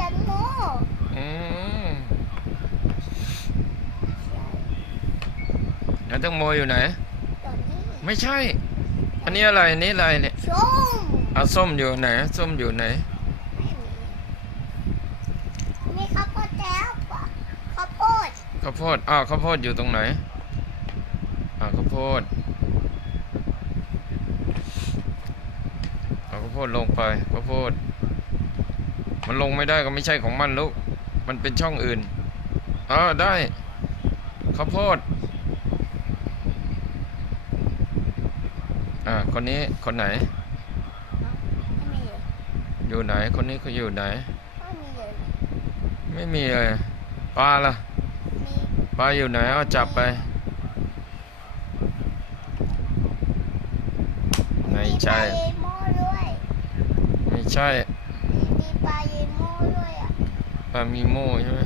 จังโมอืมแล้วแตังโมอยู่ไหน ตอนนี้ไม่ใช่ อันนี้อะไร อันนี้อะไรเนี่ยชมเอาส้มอยู่ไหน ส้มอยู่ไหน ไม่มีมีข้าวโพดแล้วปะข้าวโพดข้าวโพด อ้าวข้าวโพดอยู่ตรงไหน อ้าวข้าวโพดเอาข้าวโพดลงไปข้าวโพด มันลงไม่ได้ก็ไม่ใช่ของมันลูก มันเป็นช่องอื่นอ๋อได้ข้าวโพด อ่า คนนี้คนไหนไม่มีเลยอยู่ไหน คนนี้เขาอยู่ไหน ไม่มีเลยไม่มีเลยปลาล่ะมีปลาอยู่ไหนเอาจับไป ไม่ใช่มีปลาเยโม่ด้วยไม่ใช่มีมี ปลามีโม่ใช่ไหม